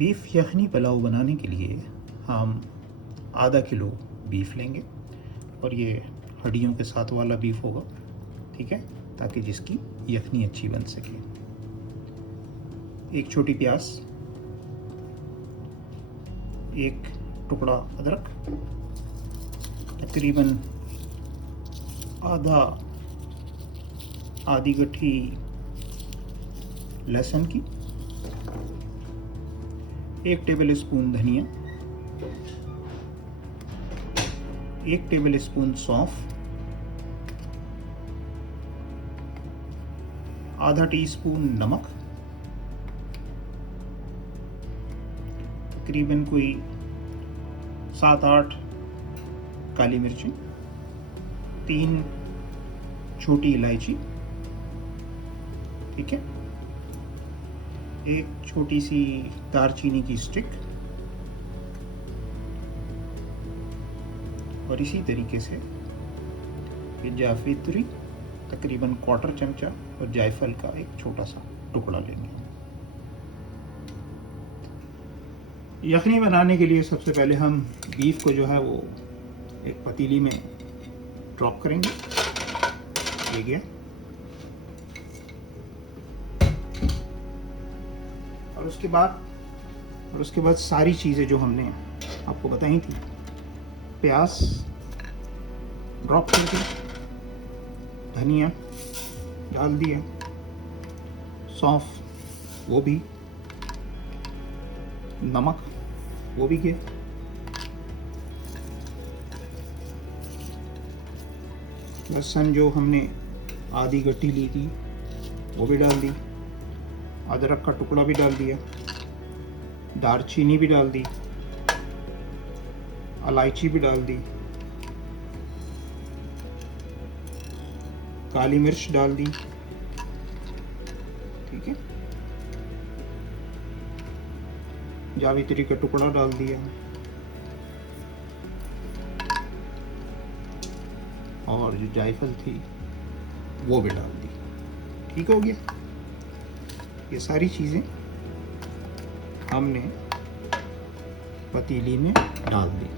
Beef यखनी पुलाव बनाने के लिए हम आधा किलो बीफ लेंगे और ये हड्डियों के साथ वाला बीफ होगा, ठीक है, ताकि जिसकी यखनी अच्छी बन सके। एक छोटी प्याज, एक टुकड़ा अदरक, तकरीबन आधी गट्ठी लहसुन की, 1 टेबल स्पून धनिया, 1 टेबल स्पून सौंफ, आधा टीस्पून नमक, तकरीबन कोई 7-8 काली मिर्चें, 3 छोटी इलायची, ठीक है, एक छोटी सी दालचीनी की स्टिक, और इसी तरीके से ये जावित्री तकरीबन 1/4 चमचा और जायफल का एक छोटा सा टुकड़ा लेंगे। यखनी बनाने के लिए सबसे पहले हम बीफ को जो है वो एक पतीली में ड्रॉप करेंगे। ये गया, और उसके बाद सारी चीज़ें जो हमने आपको बताई थी, प्याज ड्रॉप कर दी, धनिया डाल दिया, सौंफ वो भी, नमक वो भी गया, लहसुन जो हमने आधी गट्टी ली थी वो भी डाल दी, अदरक का टुकड़ा भी डाल दिया, दालचीनी भी डाल दी, इलायची भी डाल दी, काली मिर्च डाल दी, ठीक है, जावित्री का टुकड़ा डाल दिया, और जो जायफल थी वो भी डाल दी। ठीक हो गया। ये सारी चीज़ें हमने पतीली में डाल दी।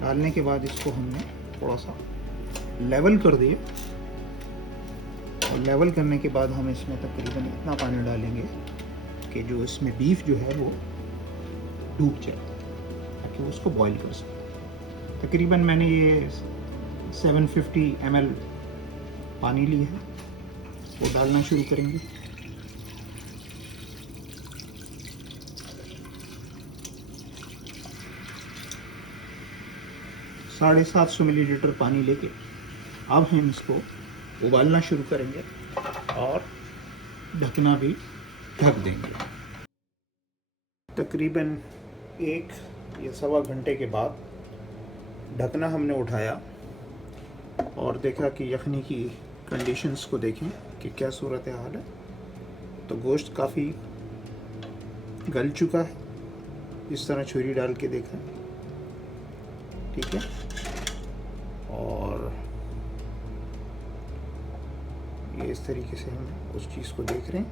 डालने के बाद इसको हमने थोड़ा सा लेवल कर दिया, और लेवल करने के बाद हम इसमें तकरीबन इतना पानी डालेंगे कि जो इसमें बीफ जो है वो डूब जाए, ताकि उसको बॉईल कर सके। तकरीबन मैंने ये 750 ml पानी ली है, वो डालना शुरू करेंगे। साढ़े 700 मिलीलीटर पानी लेके अब हम इसको उबालना शुरू करेंगे और ढकना भी ढक देंगे। तकरीबन 1 या सवा घंटे के बाद ढकना हमने उठाया और देखा कि यखनी की कंडीशंस को देखें कि क्या सूरत हाल है। तो गोश्त काफ़ी गल चुका है, इस तरह छुरी डाल के देखा, ठीक है, और ये इस तरीके से हम उस चीज़ को देख रहे हैं।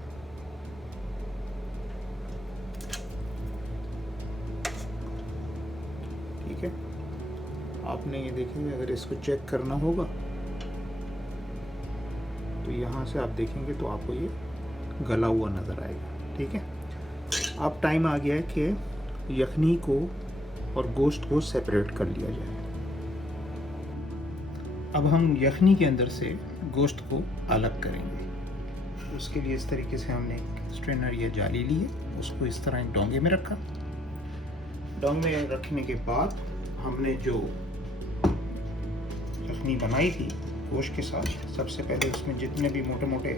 ठीक है, आपने ये देखेंगे, अगर इसको चेक करना होगा तो यहाँ से आप देखेंगे तो आपको ये गला हुआ नज़र आएगा। ठीक है, अब टाइम आ गया है कि यखनी को और गोश्त को सेपरेट कर लिया जाए। अब हम यखनी के अंदर से गोश्त को अलग करेंगे। उसके लिए इस तरीके से हमने एक स्ट्रेनर या जाली ली है, उसको इस तरह एक डोंगे में रखा। डोंगे में रखने के बाद हमने जो यखनी बनाई थी गोश्त के साथ, सबसे पहले इसमें जितने भी मोटे मोटे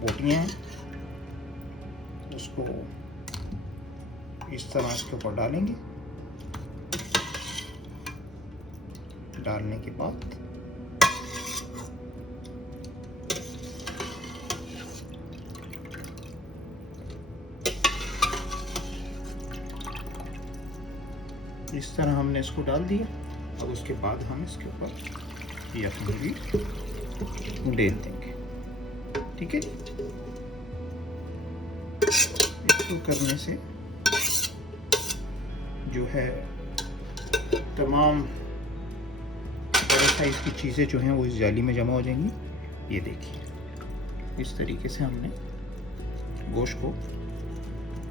बोटियाँ हैं उसको इस तरह इसके ऊपर डालेंगे। डालने के बाद इस तरह हमने इसको डाल दिया। अब उसके बाद हम इसके ऊपर यखनी भी डेल देंगे। ठीक है जी, इसको करने से जो है तमाम बड़े साइज़ की चीज़ें जो हैं वो इस जाली में जमा हो जाएंगी। ये देखिए इस तरीके से हमने गोश्त को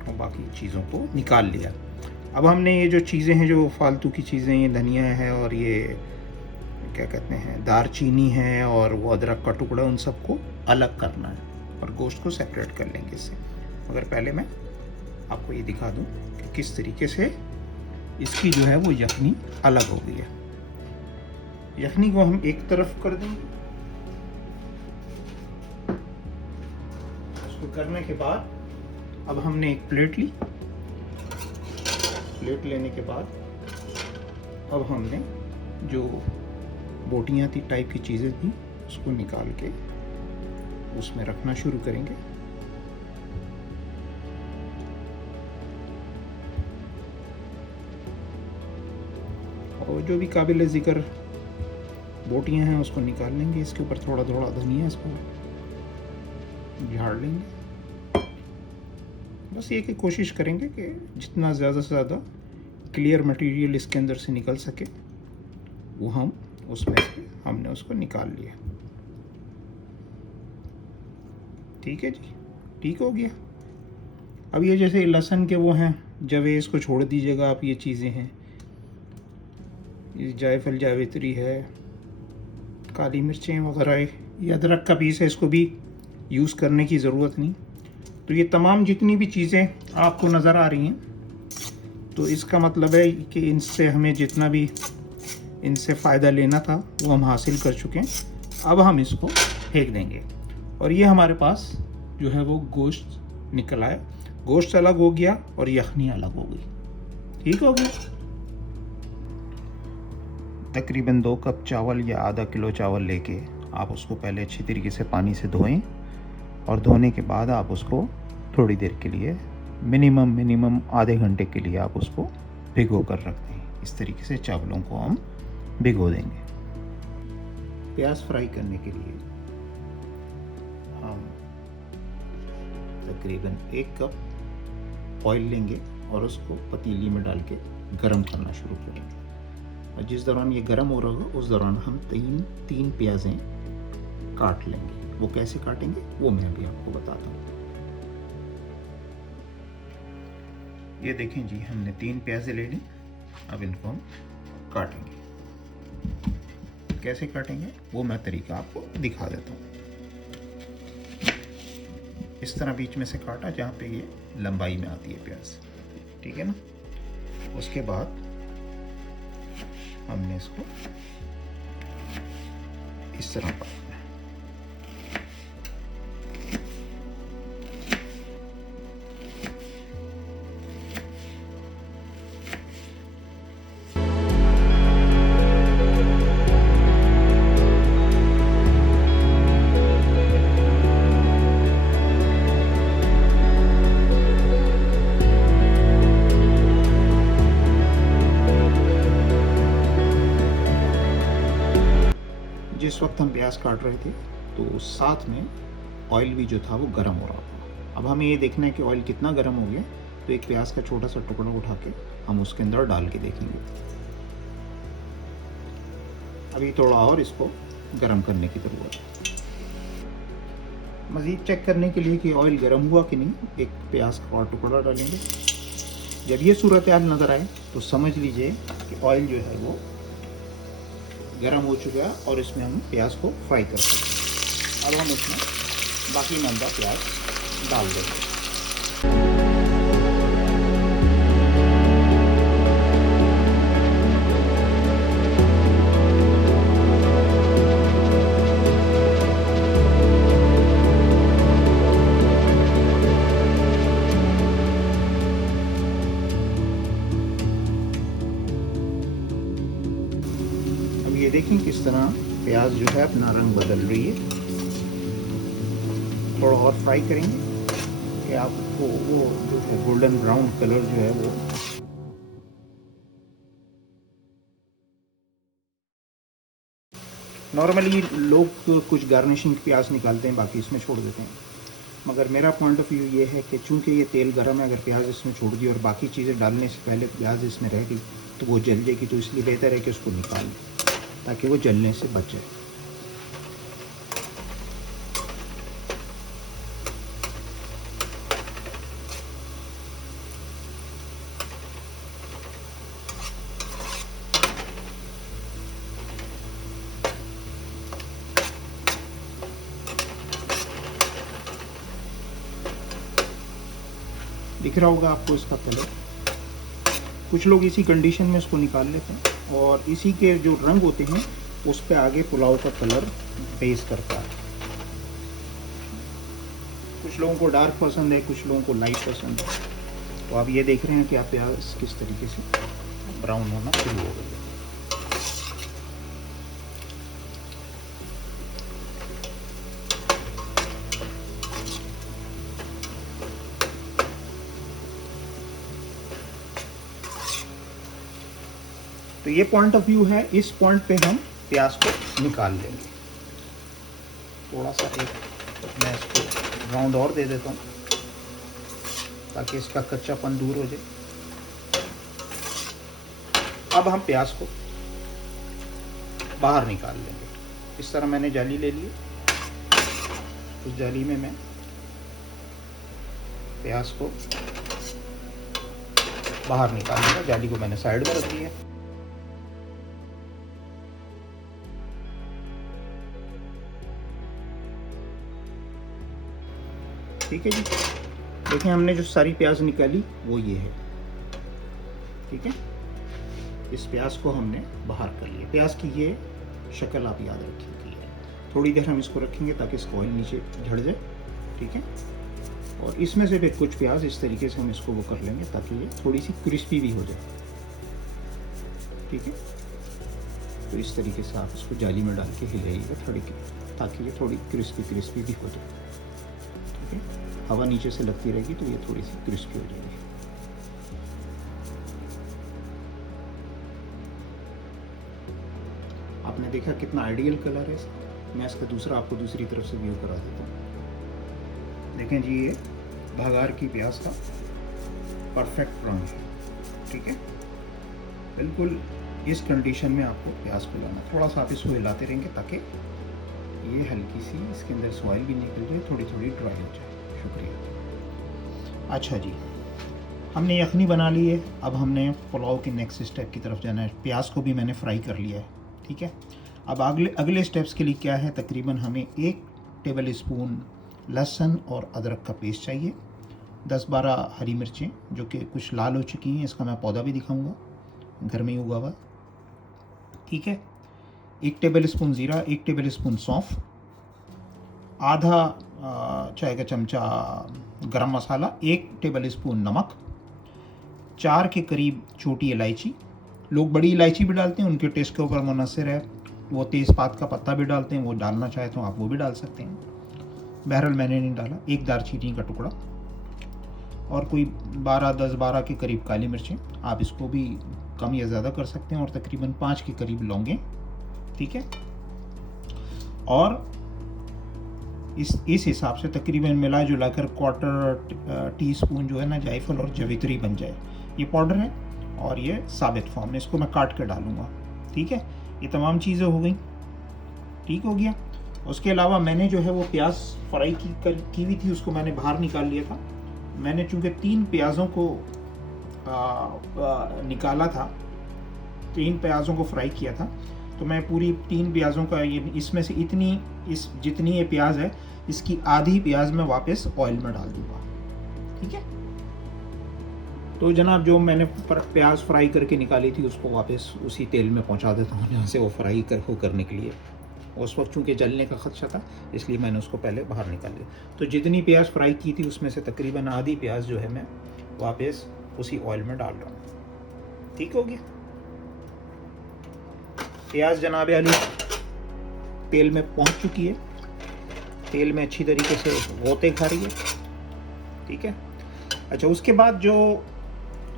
और बाकी चीज़ों को निकाल लिया। अब हमने ये जो चीज़ें हैं, जो फालतू की चीज़ें, ये धनिया है और ये क्या कहते हैं दारचीनी है और वो अदरक का टुकड़ा, उन सबको अलग करना है और गोश्त को सेपरेट कर लेंगे इससे। मगर पहले मैं आपको ये दिखा दूं कि किस तरीके से इसकी जो है वो यखनी अलग हो गई है। यखनी को हम एक तरफ कर देंगे। उसको करने के बाद अब हमने एक प्लेट ली। प्लेट लेने के बाद अब हमने जो बोटियाँ थी टाइप की चीज़ें थी उसको निकाल के उसमें रखना शुरू करेंगे। और जो भी काबिल ज़िक्र बोटियाँ हैं उसको निकाल लेंगे। इसके ऊपर थोड़ा थोड़ा धनिया इसको झाड़ लेंगे। बस ये कि कोशिश करेंगे कि जितना ज़्यादा से ज़्यादा क्लियर मटेरियल इसके अंदर से निकल सके वो हम उसमें से हमने उसको निकाल लिया। ठीक है जी, ठीक हो गया। अब ये जैसे लहसुन के वो हैं जवे, इसको छोड़ दीजिएगा आप। ये चीज़ें हैं, ये जायफल जावित्री है, काली मिर्चें वगैरह, ये अदरक का पीस है, इसको भी यूज़ करने की ज़रूरत नहीं। तो ये तमाम जितनी भी चीज़ें आपको नज़र आ रही हैं, तो इसका मतलब है कि इनसे हमें जितना भी इनसे फ़ायदा लेना था वो हम हासिल कर चुके हैं। अब हम इसको फेंक देंगे और ये हमारे पास जो है वो गोश्त निकल आया। गोश्त अलग हो गया और यखनी अलग हो गई। ठीक हो गया। तकरीबन 2 कप चावल या आधा किलो चावल लेके आप उसको पहले अच्छी तरीके से पानी से धोएं और धोने के बाद आप उसको थोड़ी देर के लिए मिनिमम आधे घंटे के लिए आप उसको भिगो कर रख दें। इस तरीके से चावलों को हम भिगो देंगे। प्याज फ्राई करने के लिए हम तकरीबन 1 कप ऑयल लेंगे और उसको पतीली में डाल के गरम करना शुरू करेंगे। और जिस दौरान ये गरम हो रहा होगा उस दौरान हम तीन प्याज़ें काट लेंगे। वो कैसे काटेंगे वो मैं अभी आपको बताता हूँ। ये देखें जी, हमने 3 प्याज़ें ले ली। अब इनको हम काटेंगे। कैसे काटेंगे वो मैं तरीका आपको दिखा देता हूँ। इस तरह बीच में से काटा जहाँ पे ये लंबाई में आती है प्याज, ठीक है ना। उसके बाद हमने इसको इस तरह काटना है। जिस वक्त हम प्याज काट रहे थे तो साथ में ऑयल भी जो था वो गर्म हो रहा था। अब हमें ये देखना है कि ऑयल कितना गर्म हो गया। तो एक प्याज का छोटा सा टुकड़ा उठा के हम उसके अंदर डाल के देखेंगे। अभी थोड़ा और इसको गर्म करने की ज़रूरत है। मज़ीद चेक करने के लिए कि ऑयल गर्म हुआ कि नहीं, एक प्याज का और टुकड़ा डालेंगे। जब ये सूरत हाल नज़र आए तो समझ लीजिए कि ऑयल जो है वो गर्म हो चुका है और इसमें हम प्याज को फ्राई कर सकते हैं। अब हम इसमें बाकी मंदा प्याज डाल देंगे। ये देखें किस तरह प्याज जो है अपना रंग बदल रही है। थोड़ा और फ्राई करेंगे कि आपको वो जो है गोल्डन ब्राउन कलर जो है वो नॉर्मली लोग कुछ गार्निशिंग प्याज निकालते हैं, बाकी इसमें छोड़ देते हैं। मगर मेरा पॉइंट ऑफ व्यू ये है कि चूँकि ये तेल गर्म है, अगर प्याज इसमें छोड़ दी और बाकी चीज़ें डालने से पहले प्याज इसमें रह गई तो वो जल जाएगी, तो इसलिए बेहतर है कि उसको निकाल लें ताकि वो जलने से बच जाए। दिख रहा होगा आपको इसका कलर। कुछ लोग इसी कंडीशन में इसको निकाल लेते हैं और इसी के जो रंग होते हैं उस पे आगे पुलाव का कलर बेस करता है। कुछ लोगों को डार्क पसंद है, कुछ लोगों को लाइट पसंद है। तो आप ये देख रहे हैं कि आप प्याज किस तरीके से ब्राउन होना शुरू हो गई है। तो ये पॉइंट ऑफ व्यू है। इस पॉइंट पे हम प्याज को निकाल लेंगे। थोड़ा सा एक मैं इसको राउंड और दे देता हूँ ताकि इसका कच्चापन दूर हो जाए। अब हम प्याज को बाहर निकाल लेंगे। इस तरह मैंने जाली ले ली। उस जाली में मैं प्याज को बाहर निकाल लूँगा। जाली को मैंने साइड में रख दिया। ठीक है जी, देखिए हमने जो सारी प्याज निकाली वो ये है। ठीक है, इस प्याज को हमने बाहर कर लिया। प्याज की ये शक्ल आप याद रखिए। थोड़ी देर हम इसको रखेंगे ताकि इसका ऑयल नीचे झड़ जाए। ठीक है, और इसमें से भी कुछ प्याज इस तरीके से हम इसको वो कर लेंगे ताकि ये थोड़ी सी क्रिस्पी भी हो जाए। ठीक है, तो इस तरीके से आप इसको जाली में डाल के हिलाइएगा थोड़ी, ताकि ये थोड़ी क्रिस्पी भी हो जाए। ठीक है, हवा नीचे से लगती रहेगी तो ये थोड़ी सी क्रिस्पी हो जाएगी। आपने देखा कितना आइडियल कलर है इसका। मैं इसका दूसरा आपको दूसरी तरफ से व्यू करा देता हूँ। देखें जी, ये भगार की प्याज का परफेक्ट रंग है। ठीक है, बिल्कुल इस कंडीशन में आपको प्याज को लाना। थोड़ा सा आप इसको हिलाते रहेंगे ताकि ये हल्की सी इसके अंदर से ऑयल भी निकल जाए, थोड़ी ड्राई हो जाए। शुक्रिया। अच्छा जी, हमने यखनी बना ली है। अब हमने पुलाव के नेक्स्ट स्टेप की तरफ जाना है। प्याज को भी मैंने फ्राई कर लिया है। ठीक है, अब अगले स्टेप्स के लिए क्या है, तकरीबन हमें 1 टेबल स्पून लहसुन और अदरक का पेस्ट चाहिए। 10-12 हरी मिर्चें जो कि कुछ लाल हो चुकी हैं, इसका मैं पौधा भी दिखाऊंगा, घर में ही उगा हुआ। ठीक है, 1 टेबल स्पून ज़ीरा, 1 टेबल स्पून सौंफ, आधा चाय का चमचा गरम मसाला, 1 टेबल स्पून नमक, 4 के करीब छोटी इलायची। लोग बड़ी इलायची भी डालते हैं, उनके टेस्ट के ऊपर मुनहसर है। वो तेज़पात का पत्ता भी डालते हैं, वो डालना चाहे तो आप वो भी डाल सकते हैं। बहरहाल मैंने नहीं डाला। 1 दालचीनी का टुकड़ा और कोई 10-12 के करीब काली मिर्चें। आप इसको भी कम या ज़्यादा कर सकते हैं। और तकरीबन 5 के करीब लौंगें। ठीक है, और इस हिसाब से तकरीबन मिला जुलाकर 1/4 टीस्पून जो है ना जायफल और जवित्री बन जाए। ये पाउडर है और ये साबित फॉर्म में, इसको मैं काट कर डालूँगा। ठीक है, ये तमाम चीज़ें हो गई। ठीक हो गया। उसके अलावा मैंने जो है वो प्याज फ्राई की हुई थी, उसको मैंने बाहर निकाल लिया था। मैंने चूँकि 3 प्याज़ों को निकाला था, 3 प्याज़ों को फ्राई किया था, तो मैं पूरी 3 प्याज़ों का ये इसमें से जितनी ये प्याज है इसकी आधी प्याज मैं वापस ऑयल में डाल दूँगा। ठीक है, तो जनाब जो मैंने प्याज फ्राई करके निकाली थी उसको वापस उसी तेल में पहुंचा देता हूँ जहाँ से वो फ्राई करने के लिए। उस वक्त चूँकि जलने का खदशा था इसलिए मैंने उसको पहले बाहर निकाल लिया। तो जितनी प्याज फ्राई की थी उसमें से तकरीबन आधी प्याज जो है मैं वापस उसी ऑयल में डाल रहा हूँ। ठीक हो गया। प्याज जनाब अली तेल में पहुँच चुकी है, तेल में अच्छी तरीके से गोते खा रही है। ठीक है, अच्छा उसके बाद जो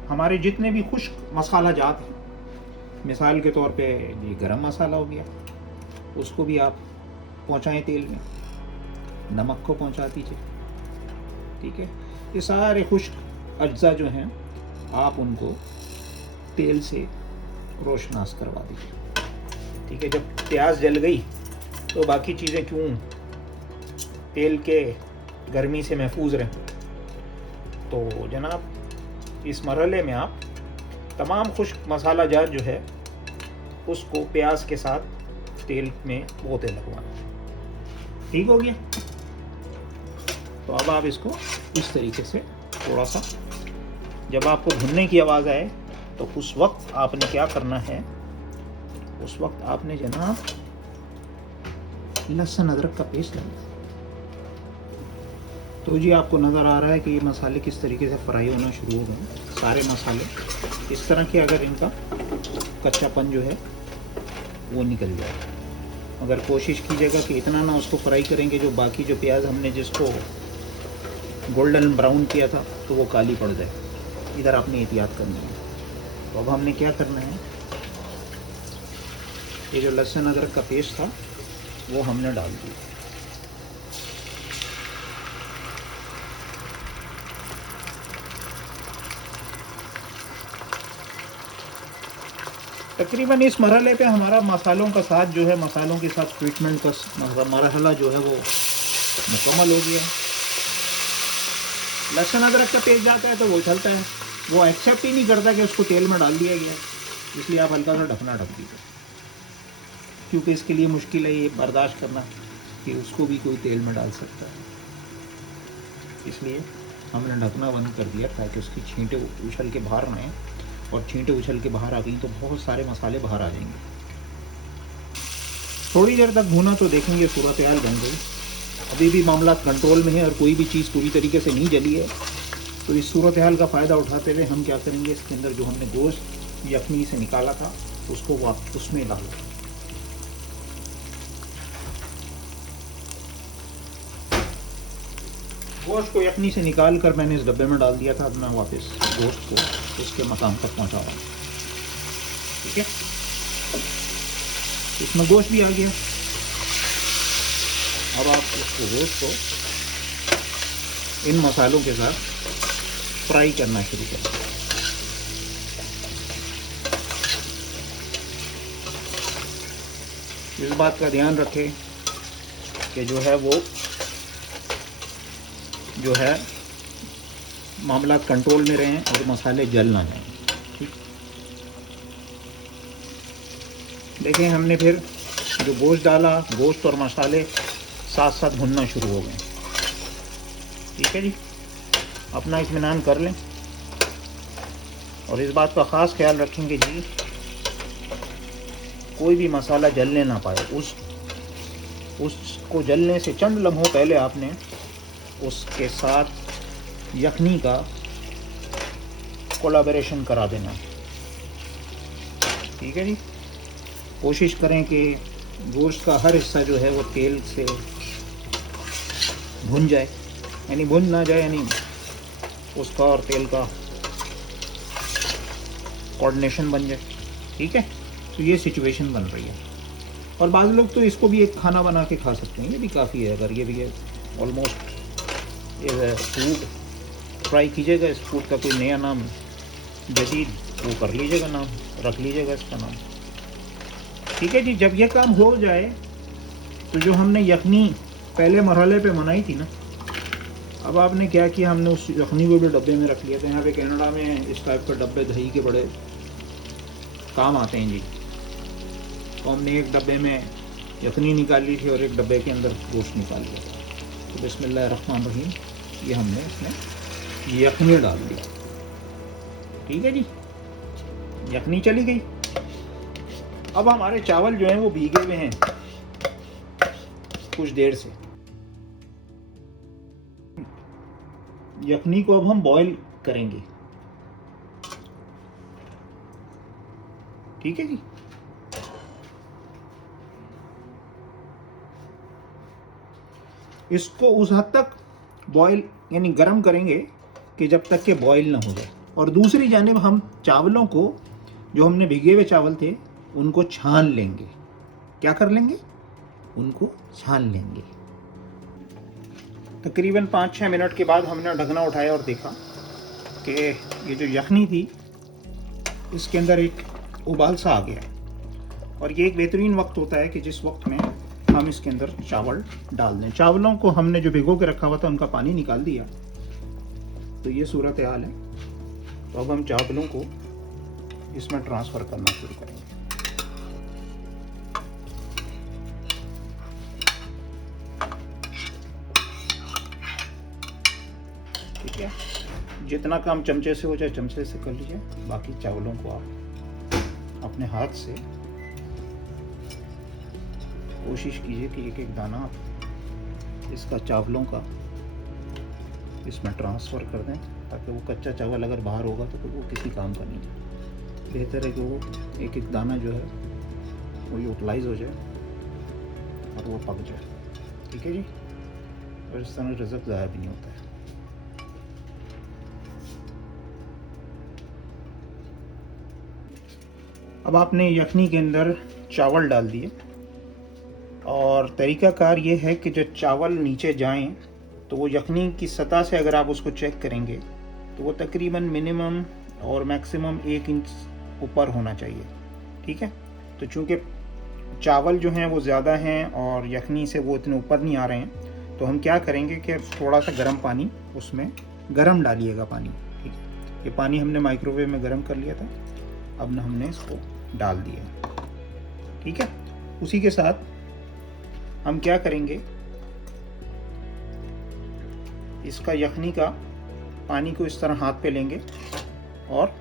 हमारे जितने भी खुश्क मसाला जात हैं, मिसाल के तौर पे ये गरम मसाला हो गया, उसको भी आप पहुंचाएं तेल में। नमक को पहुंचा दीजिए। ठीक है। ये सारे खुश्क अज्जा जो हैं आप उनको तेल से रोशनास करवा दीजिए, ठीक है। जब प्याज जल गई तो बाकी चीज़ें क्यों तेल के गर्मी से महफूज रहें। तो जनाब इस मरहले में आप तमाम खुश्क मसाला जात जो है उसको प्याज के साथ तेल में बोते लगवाना। ठीक हो गया। तो अब आप इसको इस तरीके से थोड़ा सा, जब आपको भुनने की आवाज़ आए तो उस वक्त आपने क्या करना है, उस वक्त आपने जनाब लहसुन अदरक का पेस्ट डालना। तो जी आपको नज़र आ रहा है कि ये मसाले किस तरीके से फ्राई होना शुरू हो गए। सारे मसाले इस तरह के, अगर इनका कच्चापन जो है वो निकल जाए। अगर कोशिश कीजिएगा कि इतना ना उसको फ्राई करेंगे जो बाकी जो प्याज हमने जिसको गोल्डन ब्राउन किया था तो वो काली पड़ जाए। इधर आपने एहतियात करनी है। तो अब हमने क्या करना है, ये जो लहसुन अदरक का पेस्ट था वो हमने डाल दिया। तकरीबन इस मरहले पे हमारा मसालों का साथ जो है, मसालों के साथ ट्रीटमेंट का मरहला जो है वो मुकम्मल हो गया। लहसुन अदरक का पेस्ट जाता है तो वो चलता है, वो एक्सेप्ट ही नहीं करता कि उसको तेल में डाल दिया गया, इसलिए आप हल्का सा ढकना ढक दीजिए, क्योंकि इसके लिए मुश्किल है ये बर्दाश्त करना कि उसको भी कोई तेल में डाल सकता है। इसलिए हमने ढकना बंद कर दिया ताकि उसकी छींटे उछल के बाहर ना आए, और छींटे उछल के बाहर आ गई तो बहुत सारे मसाले बाहर आ जाएंगे। थोड़ी देर तक भूना तो देखेंगे सूरत हाल बन गई। अभी भी मामला कंट्रोल में है और कोई भी चीज़ पूरी तरीके से नहीं जली है। तो इस सूरत हाल का फ़ायदा उठाते हुए हम क्या करेंगे, इसके अंदर जो हमने गोश्त यखनी से निकाला था उसको वापस उसमें डालो। गोश्त को यखनी से निकाल कर मैंने इस डब्बे में डाल दिया था। अब मैं वापस गोश्त को उसके मकाम तक पहुंचा रहा हूँ, ठीक है। इसमें गोश्त भी आ गया। अब आप उसको गोश्त को इन मसालों के साथ फ्राई करना शुरू करें। इस बात का ध्यान रखें कि जो है मामला कंट्रोल में रहें और मसाले जल ना जाएं। ठीक, देखें हमने फिर जो गोश्त डाला, गोश्त और मसाले साथ साथ भुनना शुरू हो गए। ठीक है जी, अपना इत्मीनान कर लें और इस बात का ख़ास ख्याल रखेंगे जी कोई भी मसाला जलने ना पाए। उसको जलने से चंद लम्हों पहले आपने उसके साथ यखनी का कोलैबोरेशन करा देना। ठीक है जी, कोशिश करें कि गोश्त का हर हिस्सा जो है वो तेल से भुन जाए, यानी भुन ना जाए, यानी उसका और तेल का कोऑर्डिनेशन बन जाए। ठीक है, तो ये सिचुएशन बन रही है। और बाज़ लोग तो इसको भी एक खाना बना के खा सकते हैं, ये भी काफ़ी है। अगर ये भी है ऑलमोस्ट ये फूड ट्राई कीजिएगा। इस फूड का कोई नया नाम जदीद वो कर लीजिएगा, नाम रख लीजिएगा इसका नाम। ठीक है जी, जब ये काम हो जाए तो जो हमने यखनी पहले मरहले पे बनाई थी ना, अब आपने क्या किया, हमने उस यखनी को भी डब्बे में रख लिया था। यहाँ पे कनाडा में इस टाइप के डब्बे दही के बड़े काम आते हैं जी। तो हमने एक डब्बे में यखनी निकाल ली थी और एक डब्बे के अंदर गोश्त निकाल लिया था। तो बिस्मिल्लाहिर्रहमानिर्रहीम, ये हमने इसमें यखनी डाल दी। ठीक है जी, यखनी चली गई। अब हमारे चावल जो हैं वो भीगे हुए हैं कुछ देर से। यखनी को अब हम बॉईल करेंगे। ठीक है जी, इसको उस हद तक बॉईल यानी गर्म करेंगे कि जब तक के बॉईल ना हो जाए। और दूसरी जानिब हम चावलों को, जो हमने भिगे हुए चावल थे, उनको छान लेंगे। क्या कर लेंगे? उनको छान लेंगे। तकरीबन 5-6 मिनट के बाद हमने ढकना उठाया और देखा कि ये जो यखनी थी इसके अंदर एक उबाल सा आ गया। और ये एक बेहतरीन वक्त होता है कि जिस वक्त में हम इसके अंदर चावल डाल दें। चावलों को हमने जो भिगो के रखा हुआ था उनका पानी निकाल दिया, तो ये सूरत हाल है। तो अब हम चावलों को इसमें ट्रांसफ़र करना शुरू करेंगे। ठीक है, जितना काम चमचे से हो जाए चमचे से कर लीजिए। बाकी चावलों को आप अपने हाथ से कोशिश कीजिए कि एक एक दाना इसका चावलों का इसमें ट्रांसफ़र कर दें, ताकि वो कच्चा चावल अगर बाहर होगा तो वो किसी काम का नहीं है। बेहतर है कि वो एक एक दाना जो है वो यूटिलाइज हो जाए और वो पक जाए। ठीक है जी, और इस तरह रिज़्क ज़ाया भी नहीं होता है। अब आपने यखनी के अंदर चावल डाल दिए और तरीक़ाकार ये है कि जो चावल नीचे जाएं तो वो यखनी की सतह से अगर आप उसको चेक करेंगे तो वो तकरीबन मिनिमम और मैक्सिमम 1 इंच ऊपर होना चाहिए। ठीक है, तो चूँकि चावल जो हैं वो ज़्यादा हैं और यखनी से वो इतने ऊपर नहीं आ रहे हैं, तो हम क्या करेंगे कि थोड़ा सा गर्म पानी उसमें गर्म डालिएगा पानी। ठीक है, ये पानी हमने माइक्रोवेव में गर्म कर लिया था, अब ना हमने इसको डाल दिया। ठीक है, उसी के साथ हम क्या करेंगे, इसका यखनी का पानी को इस तरह हाथ पे लेंगे और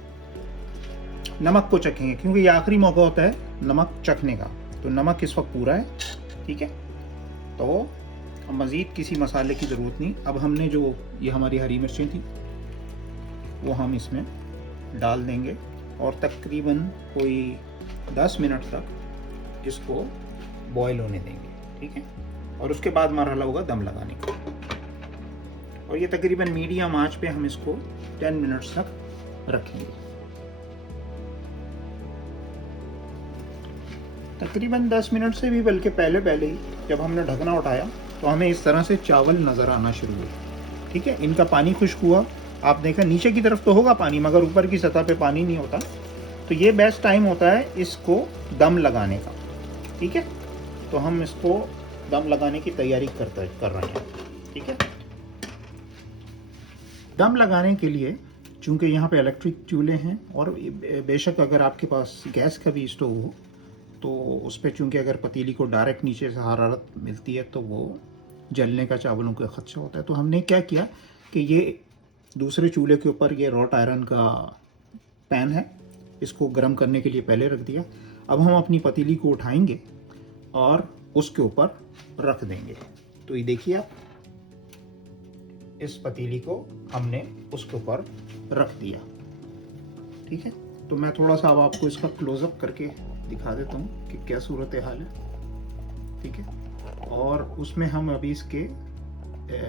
नमक को चखेंगे, क्योंकि ये आखिरी मौका होता है नमक चखने का। तो नमक इस वक्त पूरा है। ठीक है, तो मज़ीद किसी मसाले की ज़रूरत नहीं। अब हमने जो ये हमारी हरी मिर्चें थी वो हम इसमें डाल देंगे और तकरीबन कोई 10 मिनट तक इसको बॉयल होने देंगे। ठीक है, और उसके बाद मरहला होगा दम लगाने का। और ये तकरीबन मीडियम आंच पे हम इसको 10 मिनट्स तक रखेंगे। तकरीबन 10 मिनट से भी बल्कि पहले ही जब हमने ढकना उठाया तो हमें इस तरह से चावल नज़र आना शुरू हुए। ठीक है, इनका पानी खुश्क हुआ। आप देखा नीचे की तरफ तो होगा पानी, मगर ऊपर की सतह पे पानी नहीं होता। तो ये बेस्ट टाइम होता है इसको दम लगाने का। ठीक है, तो हम इसको दम लगाने की तैयारी कर रहे हैं। ठीक है, दम लगाने के लिए चूँकि यहाँ पे इलेक्ट्रिक चूल्हे हैं और बेशक अगर आपके पास गैस का भी स्टोव हो तो उस पर चूँकि अगर पतीली को डायरेक्ट नीचे से हरारत मिलती है तो वो जलने का चावलों का खदशा होता है। तो हमने क्या किया कि ये दूसरे चूल्हे के ऊपर ये रॉट आयरन का पैन है, इसको गर्म करने के लिए पहले रख दिया। अब हम अपनी पतीली को उठाएंगे और उसके ऊपर रख देंगे। तो ये देखिए आप, इस पतीली को हमने उसके ऊपर रख दिया। ठीक है, तो मैं थोड़ा सा अब आपको इसका क्लोजअप करके दिखा देता हूँ कि क्या सूरत हाल है। ठीक है, और उसमें हम अभी इसके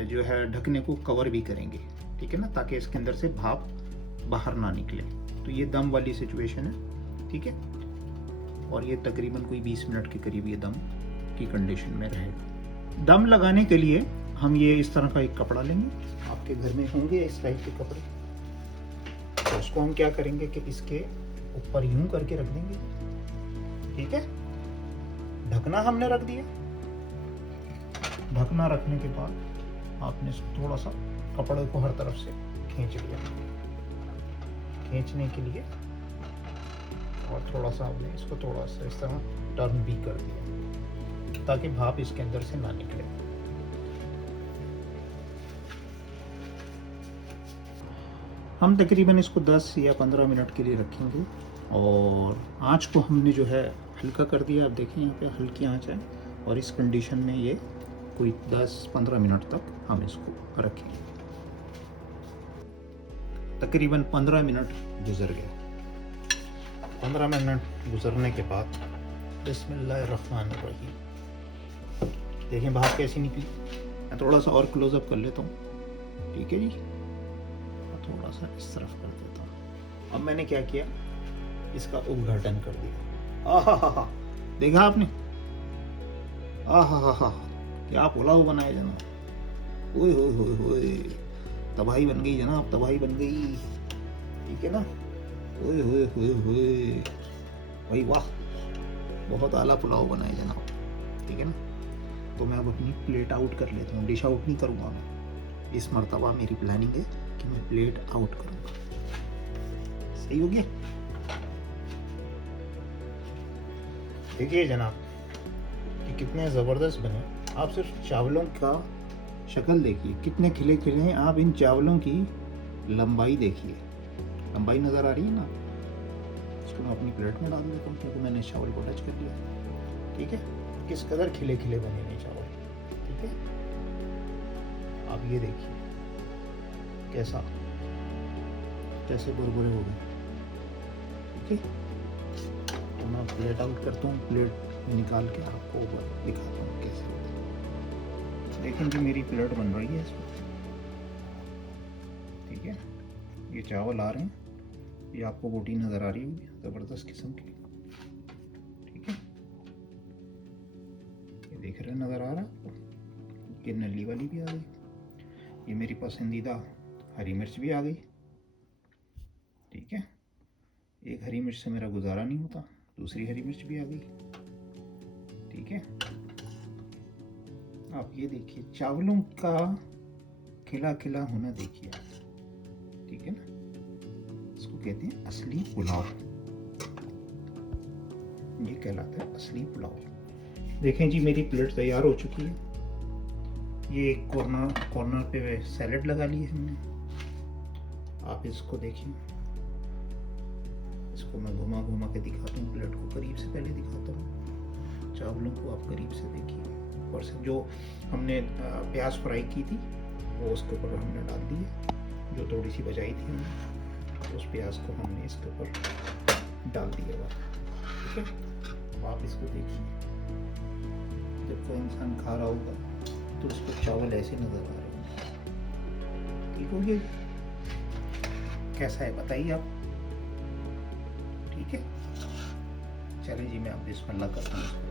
जो है ढकने को कवर भी करेंगे। ठीक है ना, ताकि इसके अंदर से भाप बाहर ना निकले। तो ये दम वाली सिचुएशन है। ठीक है, और ये तकरीबन कोई 20 मिनट के करीब ये दम की कंडीशन में रहेगा। दम लगाने के लिए हम ये इस तरह का एक कपड़ा लेंगे, आपके घर में होंगे इस टाइप के कपड़े। तो उसको हम क्या करेंगे कि इसके ऊपर यूं करके रख देंगे। ठीक है, ढकना हमने रख दिया। ढकना रखने के बाद आपने थोड़ा सा कपड़े को हर तरफ से खींच लिया, खींचने के लिए, और थोड़ा सा आपने इसको थोड़ा सा इस तरह टर्न भी कर दिया ताकि भाप इसके अंदर से ना निकले। हम तकरीबन इसको 10 या 15 मिनट के लिए रखेंगे और आँच को हमने जो है हल्का कर दिया। आप देखें यहाँ पे हल्की आँच है और इस कंडीशन में ये कोई 10-15 मिनट तक हम इसको रखेंगे। तकरीबन 15 मिनट गुजर गए। 15 मिनट गुजरने के बाद बिस्मिल्लाहिर्रहमानिर्रहीम, देखें भाप कैसी निकली। मैं थोड़ा सा और क्लोजअप कर लेता हूँ। ठीक है जी, थोड़ा सा इस तरफ कर देता हूँ। अब मैंने क्या किया, इसका उद्घाटन कर दिया। आहा, देखा आपने, आहा, क्या पुलाव बनाया जना। ओए होए होए होए, तबाही बन गई जनाब, तबाही बन गई। ठीक है ना। ओए होए होए होए, भाई वाह, बहुत आला पुलाव बना है जनाब। ठीक है ना। तो मैं अब अपनी प्लेट आउट कर लेता हूँ, डिश आउट नहीं करूँगा मैं। इस मर्तबा मेरी प्लानिंग है कि मैं प्लेट आउट करूँगा। सही हो गया। देखिए जनाब कि कितने ज़बरदस्त बने। आप सिर्फ चावलों का शक्ल देखिए, कितने खिले खिले हैं। आप इन चावलों की लंबाई देखिए, लंबाई नज़र आ रही है ना। इसको मैं अपनी प्लेट में डाल देता हूँ क्योंकि मैंने चावल को टच कर लिया। ठीक है, किस कदर खिले खिले बने हैं चावल। ठीक है, आप ये देखिए कैसा, कैसे बुरबुरे हो गए। ठीक है, तो मैं प्लेट आउट करता हूँ, प्लेट निकाल के आपको दिखाता हूँ कैसे होता है। देखें जी मेरी प्लेट बन रही है इसमें। ठीक है, ये चावल आ रहे हैं, ये आपको बोटी नज़र आ रही होगी ज़बरदस्त किस्म की। ठीक है, ये देख रहे नज़र आ रहा है आपको। ये नली वाली भी आ गई, ये मेरी पसंदीदा हरी मिर्च भी आ गई। ठीक है, एक हरी मिर्च से मेरा गुजारा नहीं होता, दूसरी हरी मिर्च भी आ गई। ठीक है, आप ये देखिए चावलों का खिला खिला होना देखिए आप। ठीक है ना, इसको कहते हैं असली पुलाव। ये कहलाता है असली पुलाव। देखें जी मेरी प्लेट तैयार हो चुकी है। ये एक कॉर्नर पे सैलेड लगा ली है हमने। आप इसको देखिए, इसको मैं घुमा घुमा के दिखाता हूँ, प्लेट को करीब से पहले दिखाता हूँ, चावलों को आप करीब से देखिए। ऊपर से जो हमने प्याज फ्राई की थी वो उसके ऊपर हमने डाल दी है, जो थोड़ी सी बचाई थी हमने, उस प्याज को हमने इसके ऊपर डाल दिया हुआ। ठीक है, आप इसको देखिए, जब कोई इंसान खा रहा होगा तो उसको चावल ऐसे नज़र आ रहे होंगे। ठीक हो गया, कैसा है बताइए आप। ठीक है, चलिए जी मैं अब बिस्मिल्लाह करता हूँ।